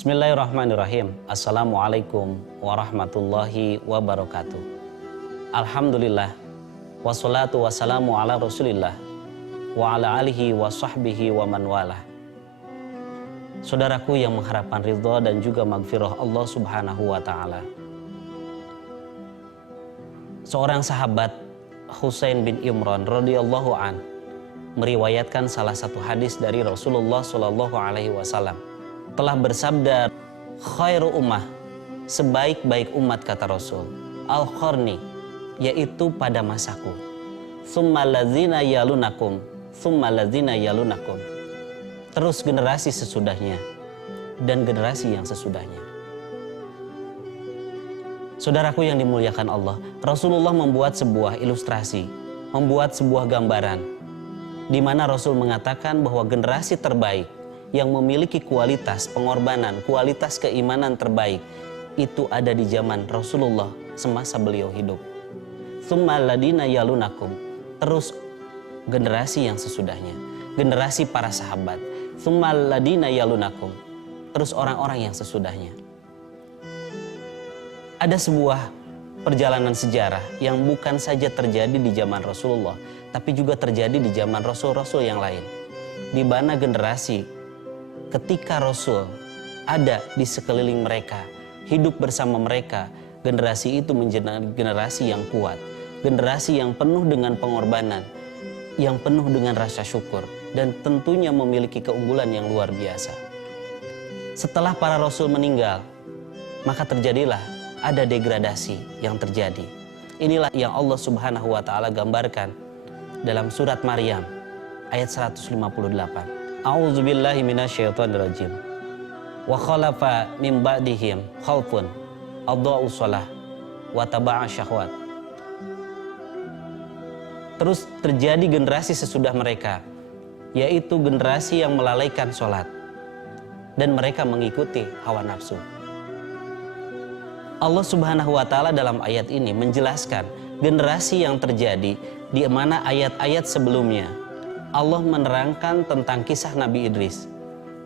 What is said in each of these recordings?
Bismillahirrahmanirrahim. Assalamualaikum warahmatullahi wabarakatuh. Alhamdulillah. Wassalatu wassalamu ala rasulillah wa ala alihi wa sahbihi wa man walah. Saudaraku yang mengharapkan ridha dan juga magfirah Allah subhanahu wa ta'ala. Seorang sahabat, Husain bin Imran radhiyallahu an, meriwayatkan salah satu hadis dari Rasulullah sallallahu alaihi wasallam. Telah bersabda, khairu ummah, sebaik-baik umat kata Rasul, al-qarni, yaitu pada masaku, tsumma ladzina yalunakum, tsumma ladzina yalunakum, terus generasi sesudahnya dan generasi yang sesudahnya. Saudaraku yang dimuliakan Allah, Rasulullah membuat sebuah ilustrasi, membuat sebuah gambaran, di mana Rasul mengatakan bahwa generasi terbaik yang memiliki kualitas pengorbanan, kualitas keimanan terbaik itu ada di zaman Rasulullah semasa beliau hidup. Tsumma ladina yalunakum, terus generasi yang sesudahnya, generasi para sahabat. Tsumma ladina yalunakum, terus orang-orang yang sesudahnya. Ada sebuah perjalanan sejarah yang bukan saja terjadi di zaman Rasulullah, tapi juga terjadi di zaman Rasul-Rasul yang lain, di mana generasi ketika Rasul ada di sekeliling mereka, hidup bersama mereka, generasi itu menjadi generasi yang kuat, generasi yang penuh dengan pengorbanan, yang penuh dengan rasa syukur, dan tentunya memiliki keunggulan yang luar biasa. Setelah para Rasul meninggal, maka terjadilah ada degradasi yang terjadi. Inilah yang Allah subhanahu wa ta'ala gambarkan dalam surat Maryam ayat 158. A'udzubillahi minasyaitonirrajim. Wa khalafa min ba'dihim khalfun adha'us shalah wa taba'a syahwat. Terus terjadi generasi sesudah mereka, yaitu generasi yang melalaikan sholat dan mereka mengikuti hawa nafsu. Allah subhanahu wa ta'ala dalam ayat ini menjelaskan generasi yang terjadi di mana ayat-ayat sebelumnya Allah menerangkan tentang kisah Nabi Idris,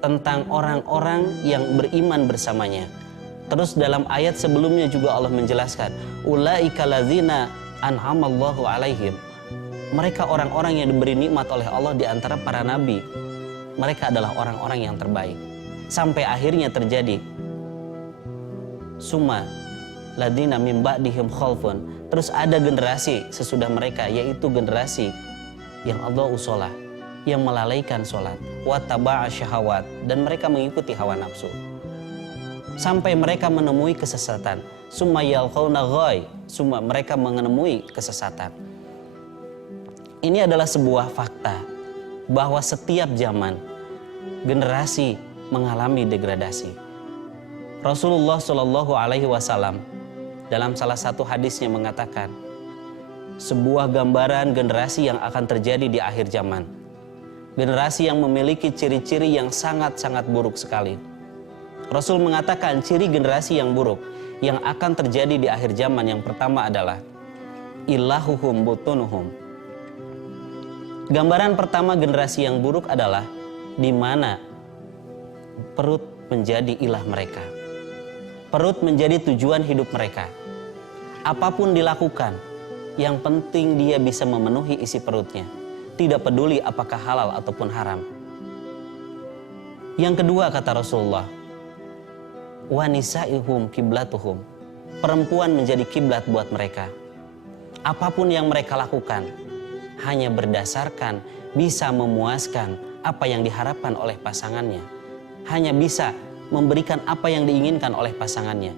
tentang orang-orang yang beriman bersamanya. Terus dalam ayat sebelumnya juga Allah menjelaskan, ulaika ladzina an'amallahu alaihim. Mereka orang-orang yang diberi nikmat oleh Allah di antara para nabi. Mereka adalah orang-orang yang terbaik. Sampai akhirnya terjadi summa ladzina min ba'dihim khalfun. Terus ada generasi sesudah mereka, yaitu generasi yang adha'us shalah, yang melalaikan sholat, wa taba'a syahawat, dan mereka mengikuti hawa nafsu sampai mereka menemui kesesatan. Summa yalqauna ghai, summa mereka menemui kesesatan. Ini adalah sebuah fakta bahwa setiap zaman generasi mengalami degradasi. Rasulullah Shallallahu alaihi wasallam dalam salah satu hadisnya mengatakan sebuah gambaran generasi yang akan terjadi di akhir zaman. Generasi yang memiliki ciri-ciri yang sangat-sangat buruk sekali. Rasul mengatakan ciri generasi yang buruk yang akan terjadi di akhir zaman yang pertama adalah ilahuhum butunuhum. Gambaran pertama generasi yang buruk adalah di mana perut menjadi ilah mereka. Perut menjadi tujuan hidup mereka. Apapun dilakukan, yang penting dia bisa memenuhi isi perutnya. Tidak peduli apakah halal ataupun haram. Yang kedua kata Rasulullah, wa nisaihum kiblatuhum. Perempuan menjadi kiblat buat mereka. Apapun yang mereka lakukan hanya berdasarkan bisa memuaskan apa yang diharapkan oleh pasangannya. Hanya bisa memberikan apa yang diinginkan oleh pasangannya.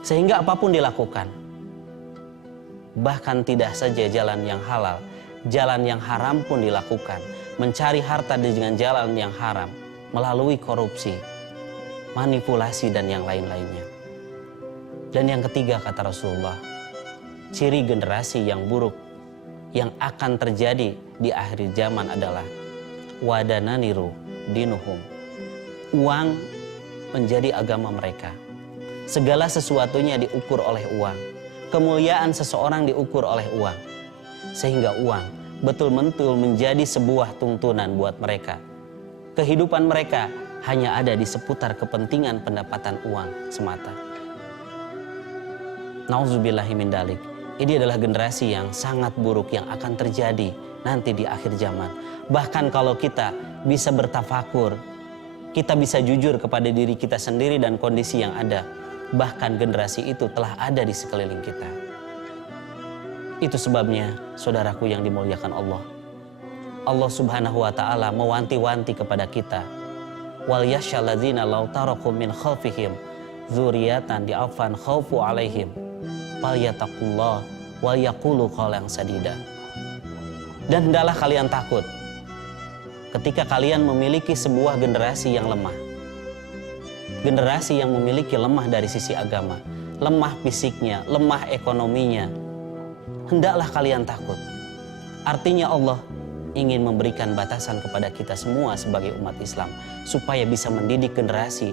Sehingga apapun dilakukan, bahkan tidak saja jalan yang halal, jalan yang haram pun dilakukan. Mencari harta dengan jalan yang haram, melalui korupsi, manipulasi, dan yang lain-lainnya. Dan yang ketiga kata Rasulullah, ciri generasi yang buruk yang akan terjadi di akhir zaman adalah wadananiru dinuhum. Uang menjadi agama mereka. Segala sesuatunya diukur oleh uang. Kemuliaan seseorang diukur oleh uang. Sehingga uang betul-betul menjadi sebuah tuntunan buat mereka. Kehidupan mereka hanya ada di seputar kepentingan pendapatan uang semata. Nauzubillahi min dalik. Ini adalah generasi yang sangat buruk yang akan terjadi nanti di akhir zaman. Bahkan kalau kita bisa bertafakur, kita bisa jujur kepada diri kita sendiri dan kondisi yang ada, bahkan generasi itu telah ada di sekeliling kita. Itu sebabnya, saudaraku yang dimuliakan Allah, Allah Subhanahu wa ta'ala mewanti-wanti kepada kita, wal yasyalladzina law taraku min khalfihim dzurriatan di'afan khaufu alaihim falyataqullah wal yaqulu qawlan sadida. Dan hendaklah kalian takut ketika kalian memiliki sebuah generasi yang lemah. Generasi yang memiliki lemah dari sisi agama, lemah fisiknya, lemah ekonominya. Hendaklah kalian takut. Artinya Allah ingin memberikan batasan kepada kita semua sebagai umat Islam supaya bisa mendidik generasi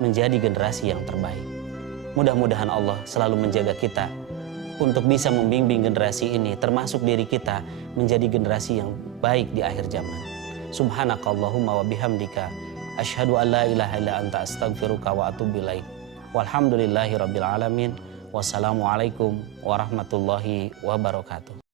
menjadi generasi yang terbaik. Mudah-mudahan Allah selalu menjaga kita untuk bisa membimbing generasi ini, termasuk diri kita, menjadi generasi yang baik di akhir zaman. Subhanakallahumma wa bihamdika asyhadu an la ilaha illa anta astaghfiruka wa atubu ilaik. Walhamdulillahi rabbil alamin. Wassalamualaikum warahmatullahi wabarakatuh.